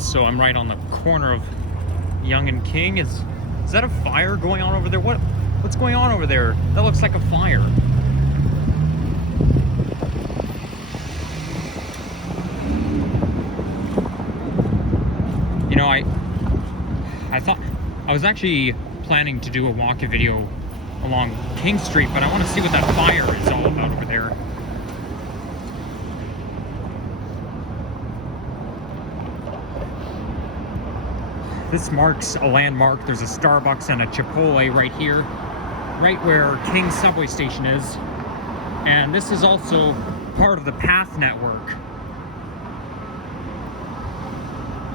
So I'm right on the corner of Yonge and King. Is that a fire going on over there? What's going on over there? That looks like a fire. You know, I thought I was actually planning to do a walk video along King Street, but I want to see what that fire is all about over there. This marks a landmark. There's a Starbucks and a Chipotle right here, right where King subway station is. And this is also part of the Path network.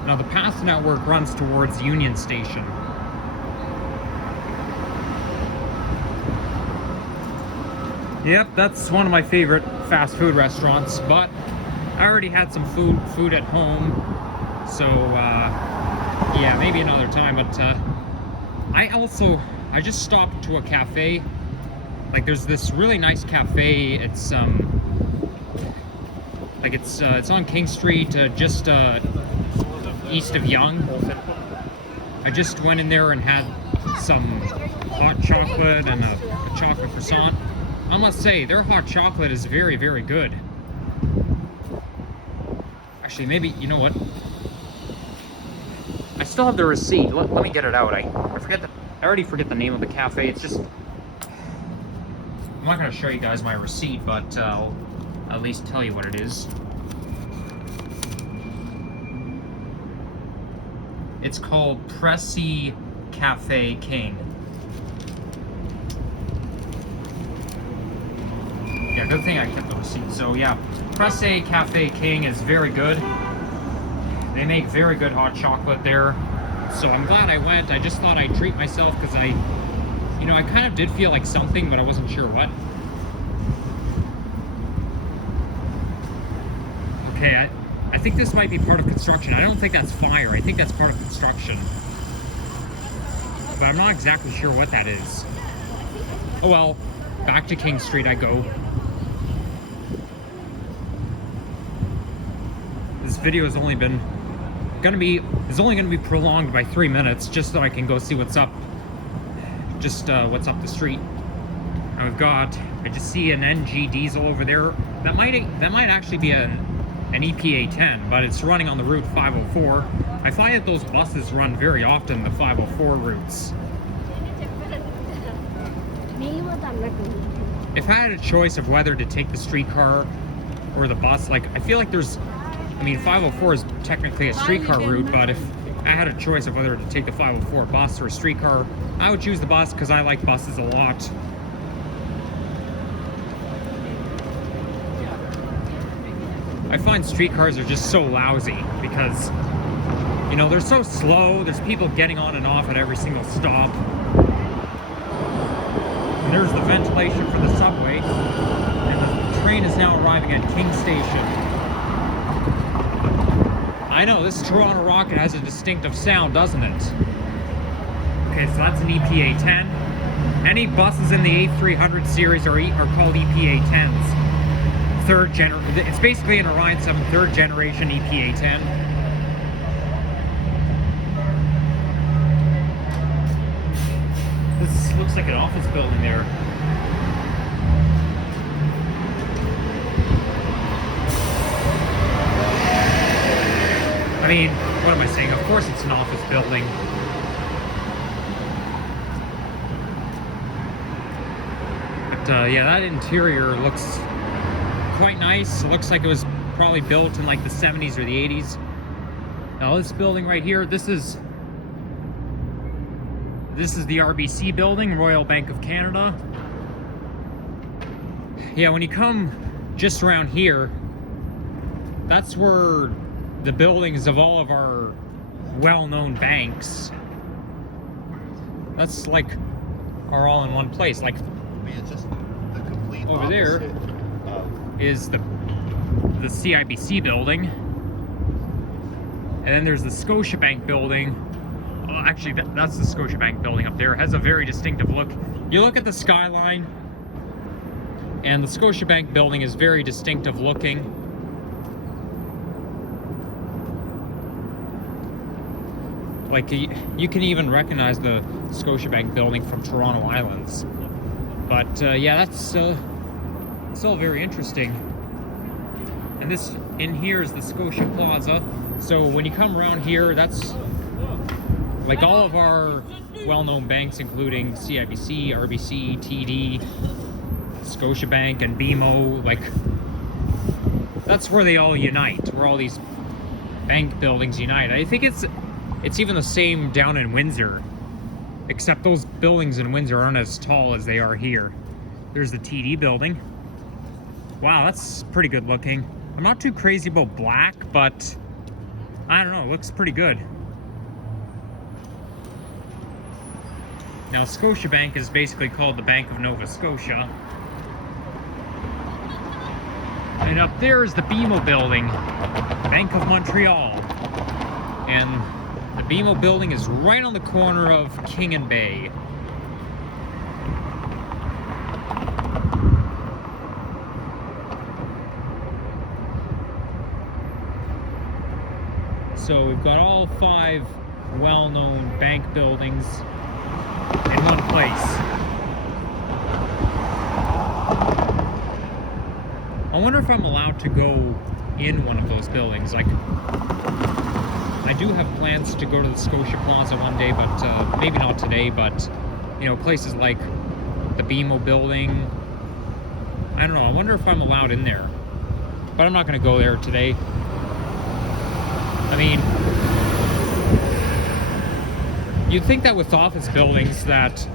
Now the Path network runs towards Union Station. Yep, that's one of my favorite fast food restaurants, but I already had some food at home, so yeah, maybe another time. But I just stopped to a cafe. Like, there's this really nice cafe. It's like it's on King Street, just east of Yonge. I just went in there and had some hot chocolate and a chocolate croissant. I must say, their hot chocolate is very, very good. Actually, maybe, you know what? I still have the receipt. Let me get it out. I already forget the name of the cafe. It's just... I'm not going to show you guys my receipt, but I'll at least tell you what it is. It's called Pressy Cafe King. Yeah, good thing I kept the receipt. So yeah, Pressy Cafe King is very good. They make very good hot chocolate there. So I'm glad I went. I just thought I'd treat myself because I kind of did feel like something, but I wasn't sure what. Okay, I think this might be part of construction. I don't think that's fire. I think that's part of construction. But I'm not exactly sure what that is. Oh well, back to King Street I go. This video is only going to be prolonged by 3 minutes, just so I can go see what's up. Just what's up the street. Now I just see an NG diesel over there. That might actually be an EPA 10, but it's running on the route 504. I find that those buses run very often the 504 routes. If I had a choice of whether to take the streetcar or the bus, like, I feel like 504 is technically a streetcar route, but if I had a choice of whether to take the 504 bus or a streetcar, I would choose the bus because I like buses a lot. I find streetcars are just so lousy because, they're so slow. There's people getting on and off at every single stop. And there's the ventilation for the subway. And the train is now arriving at King Station. I know, this Toronto Rocket has a distinctive sound, doesn't it? Okay, so that's an EPA 10. Any buses in the A300 series are called EPA 10s. It's basically an Orion 7 third generation EPA 10. This looks like an office building there. I mean, what am I saying? Of course it's an office building. But yeah, that interior looks quite nice. It looks like it was probably built in like the 70s or the 80s. Now this building right here, this is the RBC building, Royal Bank of Canada. Yeah, when you come just around here, that's where the buildings of all of our well-known banks, that's like, are all in one place. Like, it's just the complete over there is the CIBC building, and then there's the Scotiabank building. Oh, actually, that's the Scotiabank building up there. It has a very distinctive look. You look at the skyline, and the Scotiabank building is very distinctive looking. Like, you can even recognize the Scotiabank building from Toronto Islands. But yeah, that's it's all very interesting. And this in here is the Scotia Plaza. So when you come around here, that's like all of our well-known banks, including CIBC, RBC, TD, Scotiabank, and BMO. Like, that's where they all unite, where all these bank buildings unite. I think it's even the same down in Windsor, except those buildings in Windsor aren't as tall as they are here. There's the TD building. Wow, that's pretty good looking. I'm not too crazy about black, but I don't know, it looks pretty good. Now, Scotiabank is basically called the Bank of Nova Scotia. And up there is the BMO building, Bank of Montreal. And the BMO building is right on the corner of King and Bay. So we've got all 5 well-known bank buildings in one place. I wonder if I'm allowed to go in one of those buildings. Like, I do have plans to go to the Scotia Plaza one day, but maybe not today. But you know, places like the BMO building, I don't know. I wonder if I'm allowed in there. But I'm not going to go there today. I mean, you'd think that with office buildings that,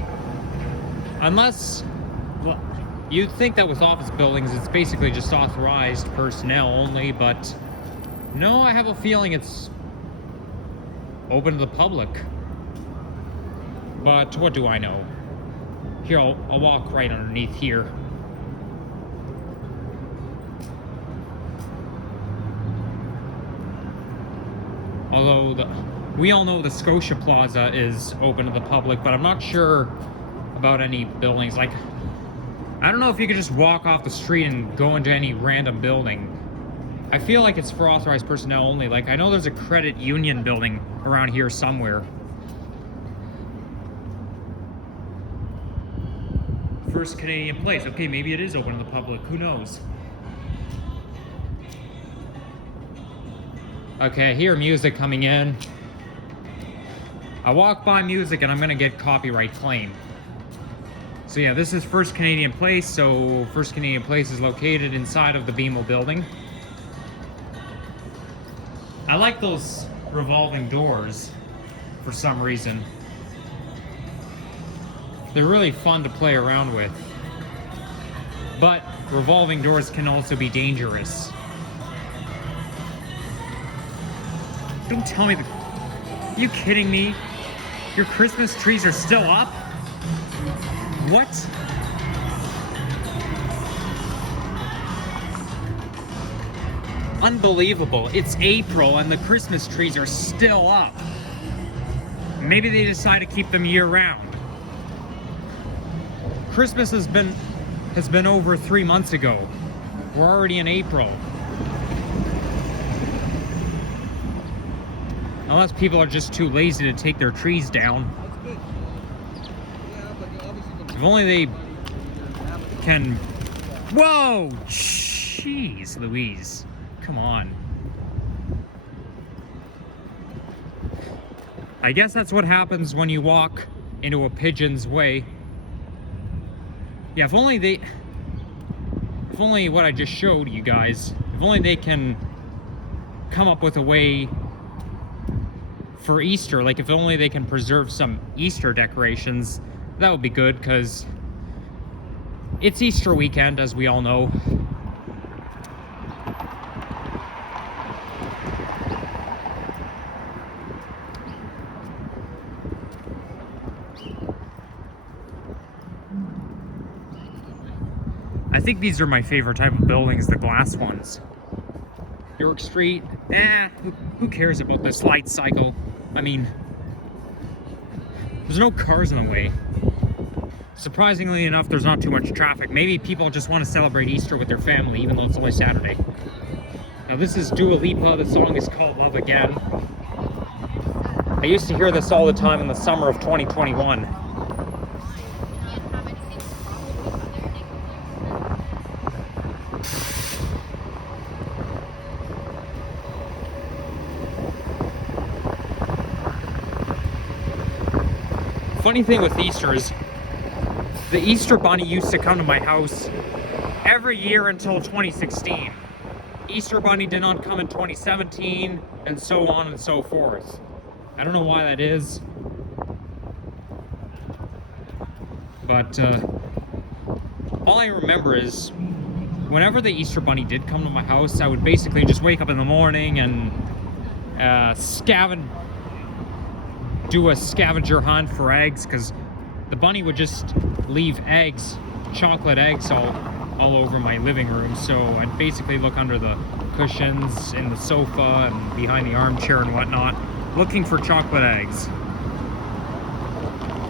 you'd think that with office buildings it's basically just authorized personnel only, but no, I have a feeling it's open to the public. But what do I know? Here, I'll walk right underneath here. Although we all know the Scotia Plaza is open to the public, but I'm not sure about any buildings. Like, I don't know if you could just walk off the street and go into any random building. I feel like it's for authorized personnel only. Like, I know there's a credit union building around here somewhere. First Canadian Place. Okay, maybe it is open to the public. Who knows? Okay, I hear music coming in. I walk by music and I'm gonna get copyright claim. So yeah, this is First Canadian Place. So First Canadian Place is located inside of the BMO building. I like those revolving doors for some reason. They're really fun to play around with. But revolving doors can also be dangerous. Don't tell me are you kidding me? Your Christmas trees are still up? What? Unbelievable. It's April and the Christmas trees are still up. Maybe they decide to keep them year round. Christmas has been over 3 months ago. We're already in April. Unless people are just too lazy to take their trees down. If only they can... Whoa! Jeez Louise. Come on. I guess that's what happens when you walk into a pigeon's way. Yeah, if only what I just showed you guys, if only they can come up with a way for Easter, like if only they can preserve some Easter decorations, that would be good, because it's Easter weekend, as we all know. I think these are my favorite type of buildings, the glass ones. York Street, who cares about this light cycle? I mean, there's no cars in the way. Surprisingly enough, there's not too much traffic. Maybe people just want to celebrate Easter with their family, even though it's only Saturday. Now this is Dua Lipa, the song is called Love Again. I used to hear this all the time in the summer of 2021. Funny thing with Easter is the Easter Bunny used to come to my house every year until 2016. Easter Bunny did not come in 2017, and so on and so forth. I don't know why that is, but all I remember is whenever the Easter Bunny did come to my house, I would basically just wake up in the morning and do a scavenger hunt for eggs, because the bunny would just leave eggs, chocolate eggs all over my living room. So I'd basically look under the cushions, in the sofa, and behind the armchair and whatnot, looking for chocolate eggs.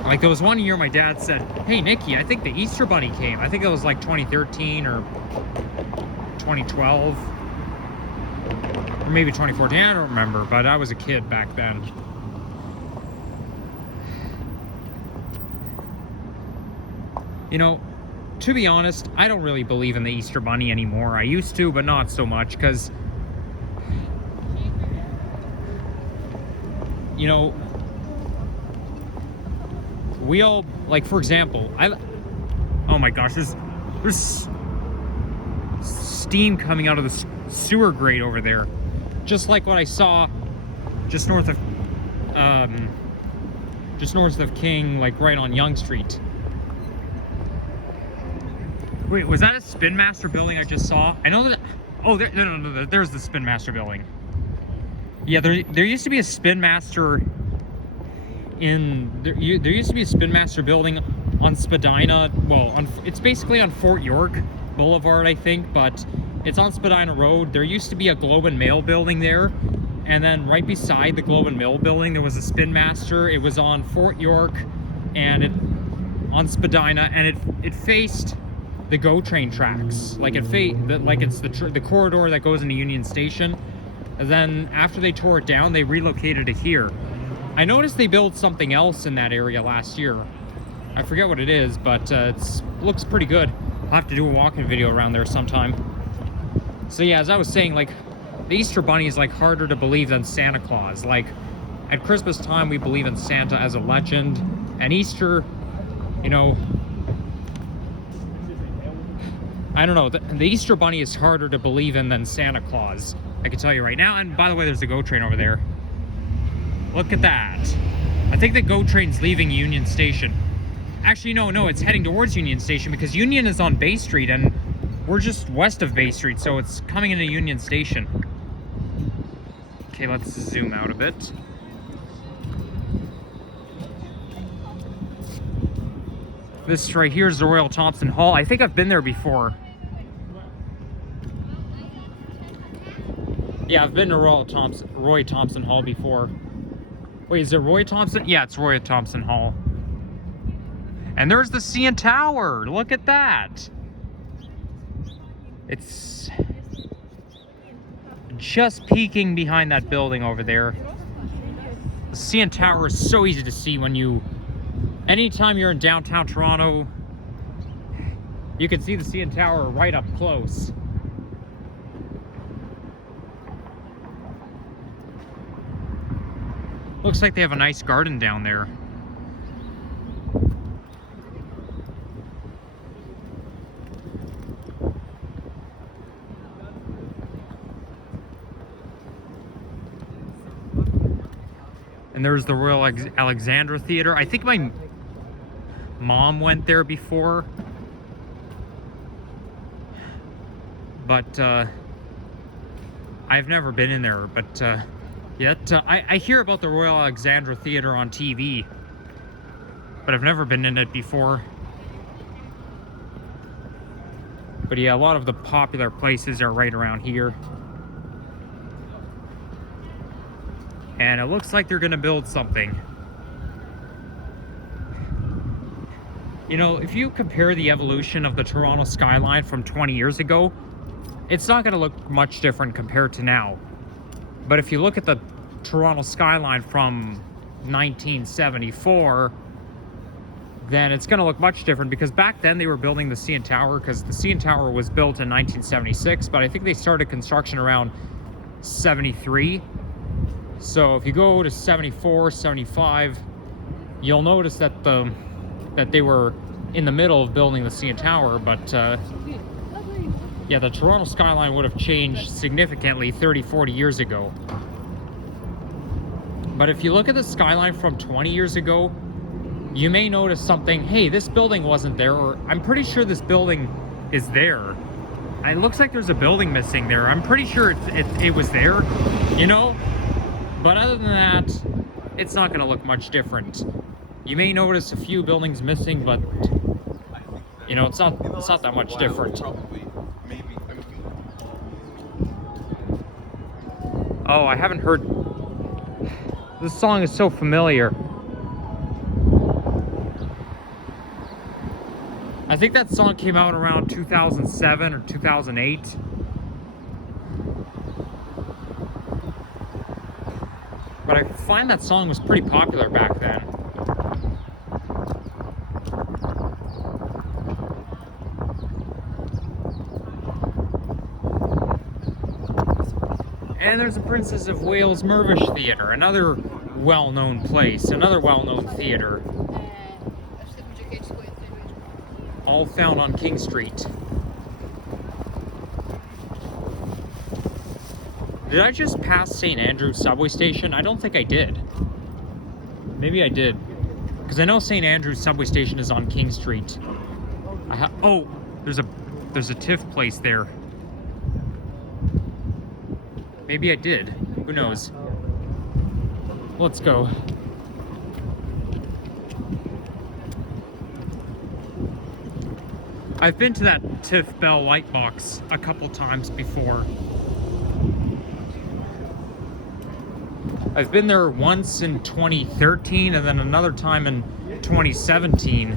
Like, there was one year my dad said, "Hey Nikki, I think the Easter Bunny came." I think it was like 2013 or 2012, or maybe 2014, I don't remember, but I was a kid back then. You know, to be honest, I don't really believe in the Easter Bunny anymore. I used to, but not so much, because, you know, we all, like, for example, oh my gosh, there's steam coming out of the sewer grate over there, just like what I saw just north of King, like right on Yonge Street. Wait, was that a Spin Master building I just saw? I know that. Oh, no, there's the Spin Master building. Yeah, there used to be a Spin Master there used to be a Spin Master building on Spadina. Well, it's basically on Fort York Boulevard, I think, but it's on Spadina Road. There used to be a Globe and Mail building there, and then right beside the Globe and Mail building there was a Spin Master. It was on Fort York and on Spadina, and it faced the GO train tracks. Like it's the corridor that goes into Union Station. And then after they tore it down, they relocated it here. I noticed they built something else in that area last year. I forget what it is, but it looks pretty good. I'll have to do a walking video around there sometime. So yeah, as I was saying, like, the Easter Bunny is like harder to believe than Santa Claus. Like, at Christmas time we believe in Santa as a legend, and Easter, you know, I don't know, the Easter Bunny is harder to believe in than Santa Claus, I can tell you right now. And by the way, there's a GO train over there. Look at that. I think the GO train's leaving Union Station. Actually, no, it's heading towards Union Station, because Union is on Bay Street and we're just west of Bay Street, so it's coming into Union Station. Okay, let's zoom out a bit. This right here is the Royal Thompson Hall. I think I've been there before. Yeah, I've been to Roy Thompson Hall before. Wait, is it Roy Thompson? Yeah, it's Roy Thompson Hall. And there's the CN Tower. Look at that. It's just peeking behind that building over there. The CN Tower is so easy to see anytime you're in downtown Toronto, you can see the CN Tower right up close. Looks like they have a nice garden down there. And there's the Royal Alexandra Theatre. I think my mom went there before, but I've never been in there. But yet I hear about the Royal Alexandra Theatre on TV, but I've never been in it before. But yeah, a lot of the popular places are right around here. And it looks like they're gonna build something. You know, if you compare the evolution of the Toronto skyline from 20 years ago, it's not gonna look much different compared to now. But if you look at the Toronto skyline from 1974, then it's going to look much different, because back then they were building the CN Tower, because the CN Tower was built in 1976, but I think they started construction around 73. So if you go to 74, 75, you'll notice that they were in the middle of building the CN Tower, but yeah, the Toronto skyline would have changed significantly 30, 40 years ago. But if you look at the skyline from 20 years ago, you may notice something. Hey, this building wasn't there, or I'm pretty sure this building is there. It looks like there's a building missing there. I'm pretty sure it was there, you know? But other than that, it's not going to look much different. You may notice a few buildings missing, but you know, it's not that much different. Oh, I haven't heard. This song is so familiar. I think that song came out around 2007 or 2008. But I find that song was pretty popular back then. And there's the Princess of Wales Mirvish Theatre, another well-known place, another well-known theatre. All found on King Street. Did I just pass St. Andrew's subway station? I don't think I did. Maybe I did. Because I know St. Andrew's subway station is on King Street. Oh, there's a TIFF place there. Maybe I did. Who knows? Let's go. I've been to that TIFF Bell light box a couple times before. I've been there once in 2013 and then another time in 2017.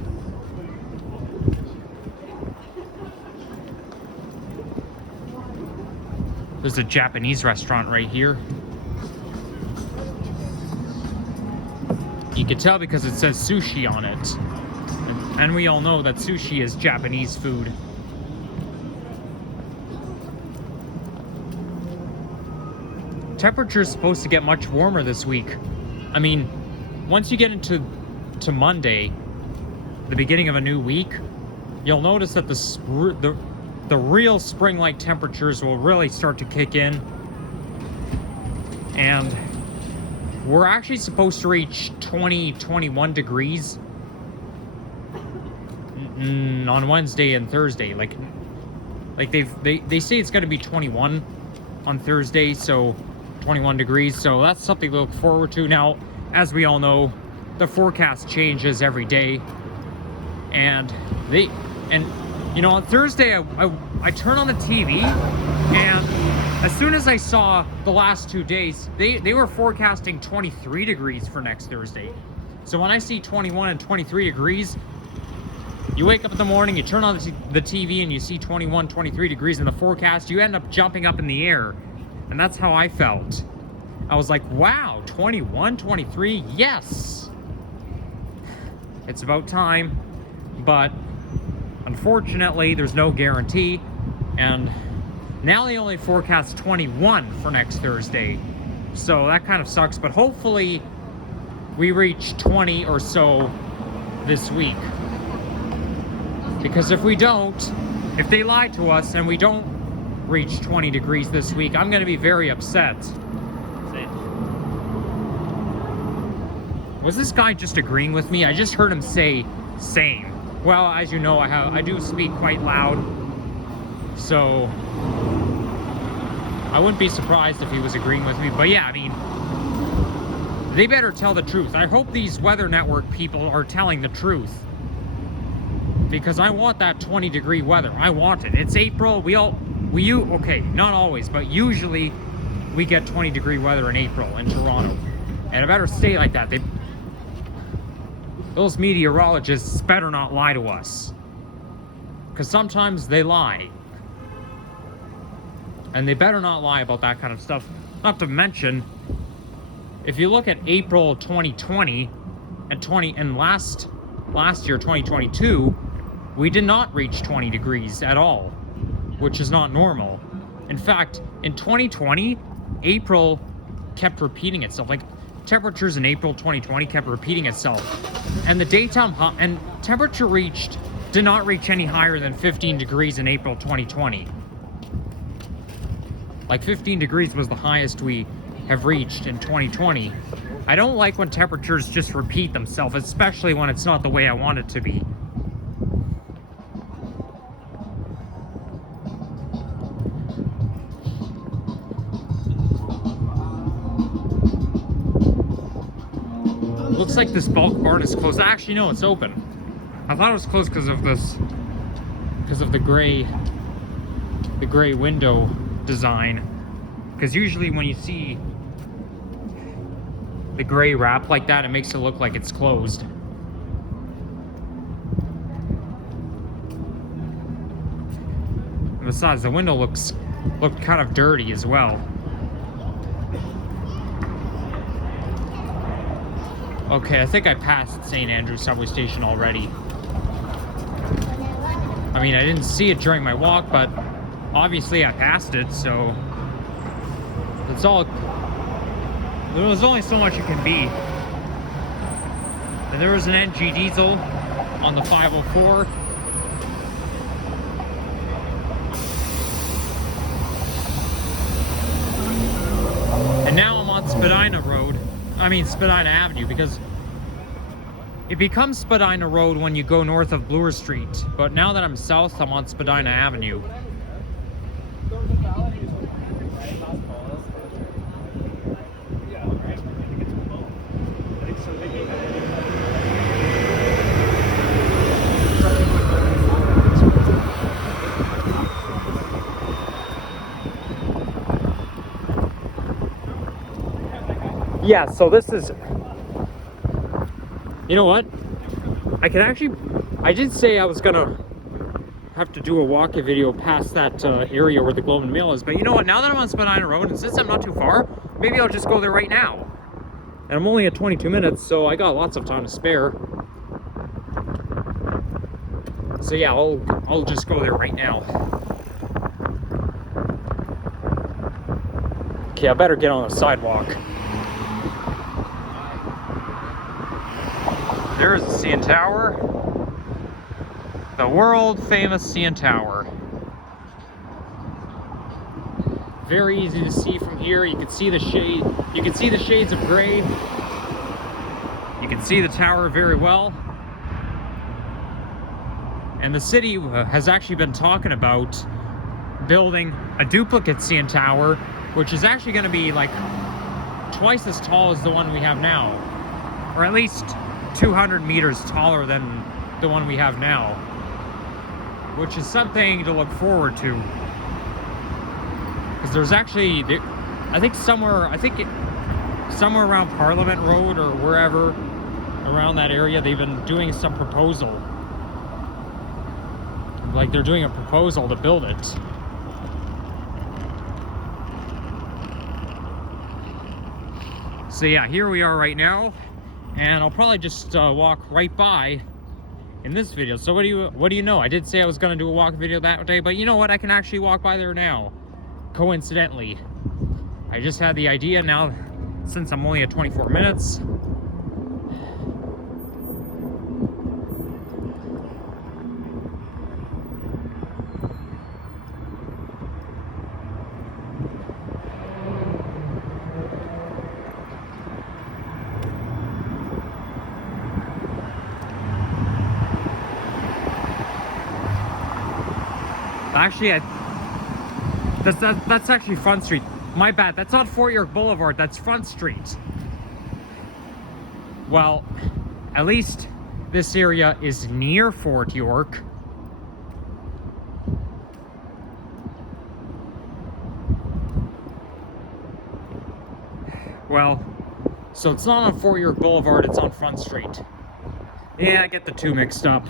There's a Japanese restaurant right here. You can tell because it says sushi on it. And we all know that sushi is Japanese food. Temperature's supposed to get much warmer this week. I mean, once you get into Monday, the beginning of a new week, you'll notice that the real spring-like temperatures will really start to kick in. And we're actually supposed to reach 21 degrees on Wednesday and Thursday. Like they say it's going to be 21 on Thursday, so 21 degrees. So that's something to look forward to. Now, as we all know, the forecast changes every day, and you know, on Thursday I turn on the TV, and as soon as I saw the last 2 days, they were forecasting 23 degrees for next Thursday. So when I see 21 and 23 degrees, you wake up in the morning, you turn on the TV, and you see 21, 23 degrees in the forecast, you end up jumping up in the air. And that's how I felt. I was like, wow, 21, 23, yes! It's about time. But unfortunately, there's no guarantee. And now they only forecast 21 for next Thursday. So that kind of sucks. But hopefully, we reach 20 or so this week. Because if we don't, if they lie to us and we don't reach 20 degrees this week, I'm going to be very upset. Was this guy just agreeing with me? I just heard him say same. Well, as you know, I do speak quite loud, so I wouldn't be surprised if he was agreeing with me. But yeah, I mean, they better tell the truth. I hope these Weather Network people are telling the truth, because I want that 20-degree weather. I want it. It's April. Okay, not always, but usually we get 20-degree weather in April in Toronto. And it better stay like that. Those meteorologists better not lie to us, because sometimes they lie. And they better not lie about that kind of stuff. Not to mention, if you look at April 2020 and last year 2022, we did not reach 20 degrees at all, which is not normal. In fact, in 2020, April kept repeating itself. Like, temperatures in April 2020 kept repeating itself, and the daytime and temperature did not reach any higher than 15 degrees in April 2020. Like, 15 degrees was the highest we have reached in 2020. I don't like when temperatures just repeat themselves, especially when it's not the way I want it to be. Looks like this bulk barn is closed. Actually, no, it's open. I thought it was closed because of the gray window design. Because usually when you see the gray wrap like that, it makes it look like it's closed. And besides, the window looked kind of dirty as well. Okay, I think I passed St. Andrews subway station already. I mean, I didn't see it during my walk, but obviously I passed it, so it's all. There's only so much it can be. And there was an NG diesel on the 504. And now I'm on Spadina Avenue, because it becomes Spadina Road when you go north of Bloor Street. But now that I'm south, I'm on Spadina Avenue. Yeah, so this is, you know what? I did say I was gonna have to do a walking video past that area where the Globe and Mail is, but you know what? Now that I'm on Spadina Road, and since I'm not too far, maybe I'll just go there right now. And I'm only at 22 minutes, so I got lots of time to spare. So yeah, I'll just go there right now. Okay, I better get on the sidewalk. There's the CN Tower, the world famous CN Tower. Very easy to see from here. You can see the shade. You can see the shades of gray. You can see the tower very well. And the city has actually been talking about building a duplicate CN Tower, which is actually going to be like twice as tall as the one we have now, or at least 200 meters taller than the one we have now, which is something to look forward to. Because there's actually, I think somewhere around Parliament Road or wherever around that area, they've been doing some proposal. Like, they're doing a proposal to build it. So yeah, here we are right now. And I'll probably just walk right by in this video. So what do you know? I did say I was going to do a walk video that day, but you know what? I can actually walk by there now. Coincidentally. I just had the idea now, since I'm only at 24 minutes. Actually, that's actually Front Street. My bad. That's not Fort York Boulevard. That's Front Street. Well, at least this area is near Fort York. Well, so it's not on Fort York Boulevard. It's on Front Street. Yeah, I get the two mixed up.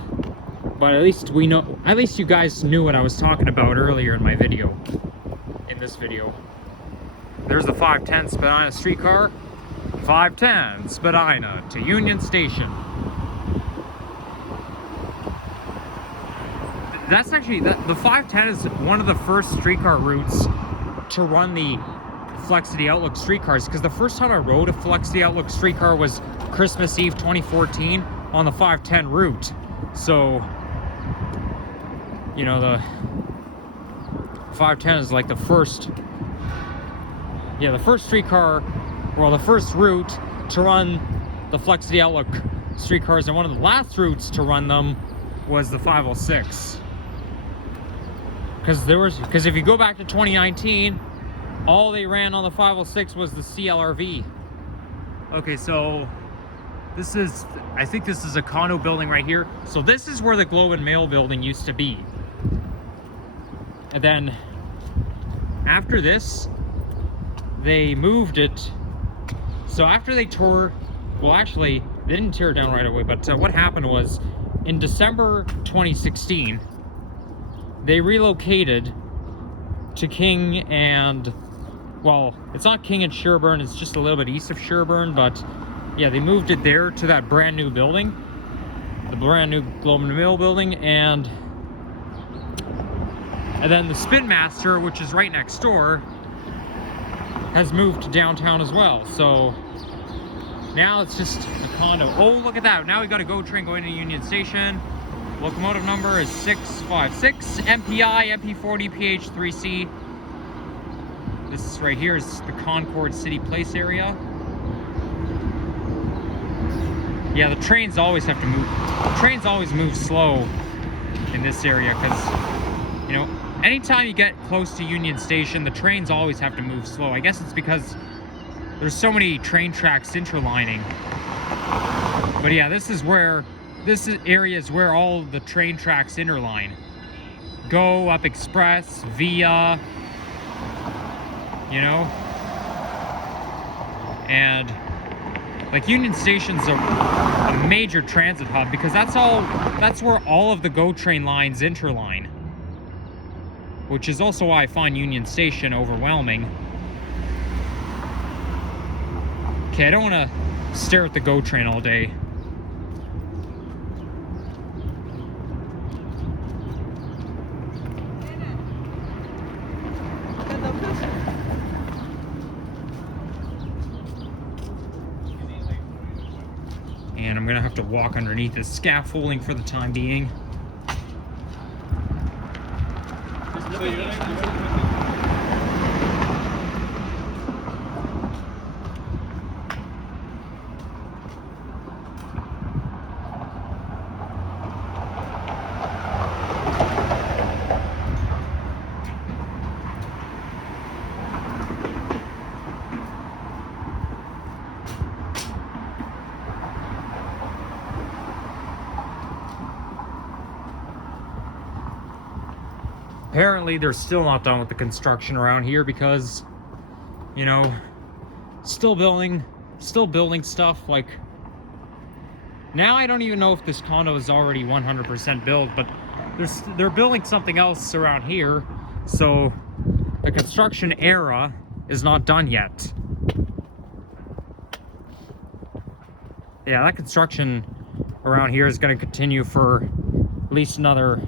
But at least we know, at least you guys knew what I was talking about earlier in my video, in this video. There's the 510 Spadina streetcar. 510 Spadina to Union Station. That's actually, the 510 is one of the first streetcar routes to run the Flexity Outlook streetcars, because the first time I rode a Flexity Outlook streetcar was Christmas Eve 2014 on the 510 route. So, you know, the 510 is like the first, yeah, the first streetcar, well, the first route to run the Flexity Outlook streetcars, and one of the last routes to run them was the 506. Because if you go back to 2019, all they ran on the 506 was the CLRV. Okay, so this is, I think this is a condo building right here. So this is where the Globe and Mail building used to be. And then after this, they moved it. So after they tore, well, actually, they didn't tear it down right away, but what happened was in December 2016, they relocated to King and, well, it's not King and Sherburne, it's just a little bit east of Sherburne, but yeah, they moved it there to that brand new building, the brand new Globe and Mail building, and then the Spin Master, which is right next door, has moved to downtown as well. So now it's just a condo. Oh, look at that. Now we got a GO train going to Union Station. Locomotive number is 656, MPI, MP40, PH3C. This right here is the Concord City Place area. Yeah, the trains always have to move. Trains always move slow in this area because, you know, anytime you get close to Union Station, the trains always have to move slow. I guess it's because there's so many train tracks interlining. But yeah, this area is where all the train tracks interline. GO, Up Express, Via, you know? And like Union Station's a major transit hub because that's where all of the GO train lines interline. Which is also why I find Union Station overwhelming. Okay, I don't want to stare at the GO train all day. And I'm gonna have to walk underneath the scaffolding for the time being. Apparently they're still not done with the construction around here because, you know, still building stuff. Like, now I don't even know if this condo is already 100% built, but they're building something else around here, so the construction era is not done yet. Yeah, that construction around here is going to continue for at least another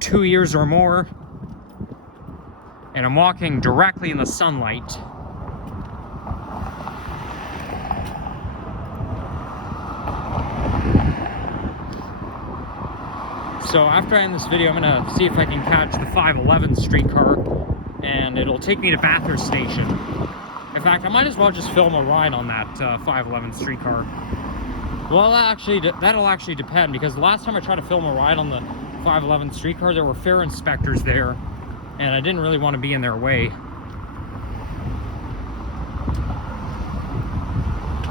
2 years or more, and I'm walking directly in the sunlight. So after I end this video, I'm gonna see if I can catch the 511 streetcar, and it'll take me to Bathurst Station. In fact, I might as well just film a ride on that 511 streetcar. Well, that'll actually depend, because the last time I tried to film a ride on the 511 streetcar, there were fare inspectors there, and I didn't really want to be in their way.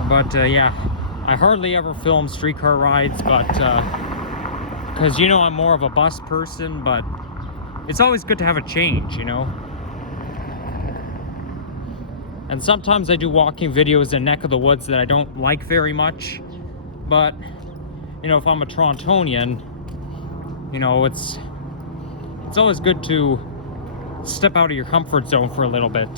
But yeah, I hardly ever film streetcar rides, but because, you know, I'm more of a bus person, but it's always good to have a change, you know. And sometimes I do walking videos in neck of the woods that I don't like very much, but, you know, if I'm a Torontonian, you know, it's always good to step out of your comfort zone for a little bit.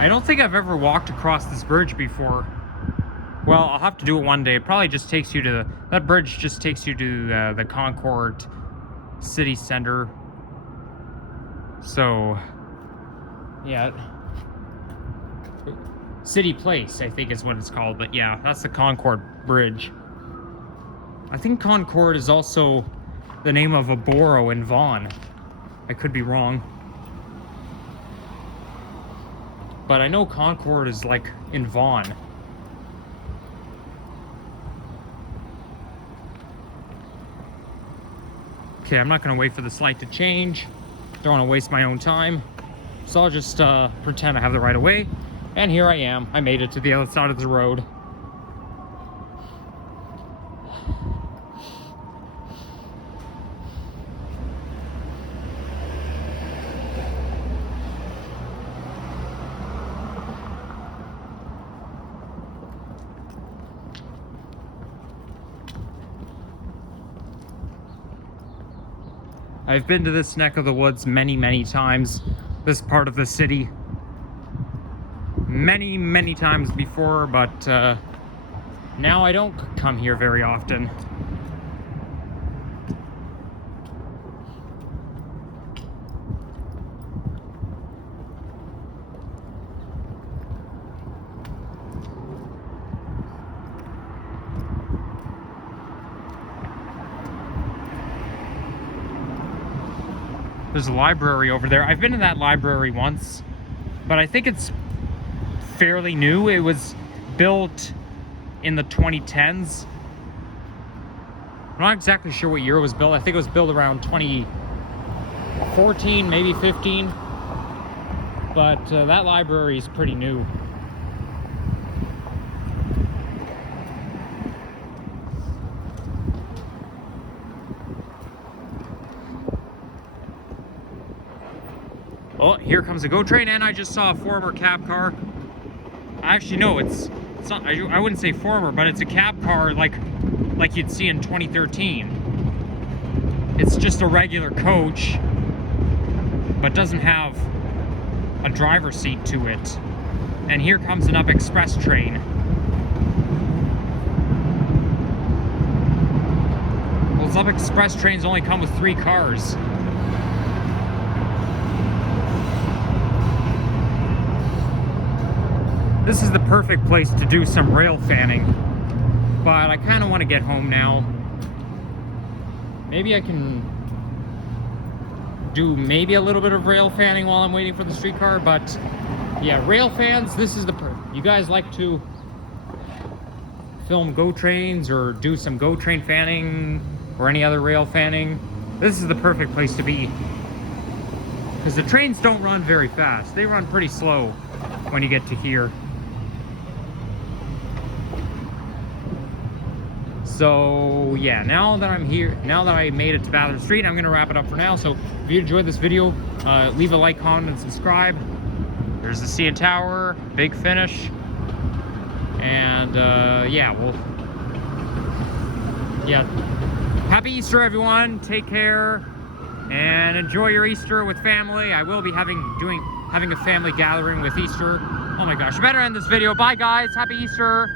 I don't think I've ever walked across this bridge before. Well, I'll have to do it one day. It probably just takes you to that bridge just takes you to the Concord city center. So, yeah. City Place, I think is what it's called. But yeah, that's the Concord Bridge. I think Concord is also the name of a borough in Vaughan. I could be wrong. But I know Concord is like in Vaughan. Okay, I'm not gonna wait for this light to change. Don't wanna waste my own time. So I'll just pretend I have the right of way. And here I am. I made it to the other side of the road. I've been to this neck of the woods many, many times. This part of the city. Many, many times before, but now I don't come here very often. There's a library over there. I've been to that library once, but I think it's fairly new. It was built in the 2010s. I'm not exactly sure what year it was built. I think it was built around 2014, maybe 15. But that library is pretty new. Oh, here comes a GO train, and I just saw a former cab car. Actually, no, it's not. I wouldn't say former, but it's a cab car like you'd see in 2013. It's just a regular coach, but doesn't have a driver's seat to it. And here comes an up express train. Well, those up express trains only come with 3 cars. This is the perfect place to do some rail fanning, but I kind of want to get home now. Maybe I can do maybe a little bit of rail fanning while I'm waiting for the streetcar, but yeah, rail fans, this is the you guys like to film GO trains or do some GO train fanning or any other rail fanning, this is the perfect place to be. Because the trains don't run very fast. They run pretty slow when you get to here. So yeah, now that I'm here, now that I made it to Bathurst Street, I'm gonna wrap it up for now. So if you enjoyed this video, leave a like, comment, and subscribe. There's the CN Tower, big finish. And yeah, happy Easter, everyone. Take care and enjoy your Easter with family. I will be having a family gathering with Easter. Oh my gosh, I better end this video. Bye guys, happy Easter.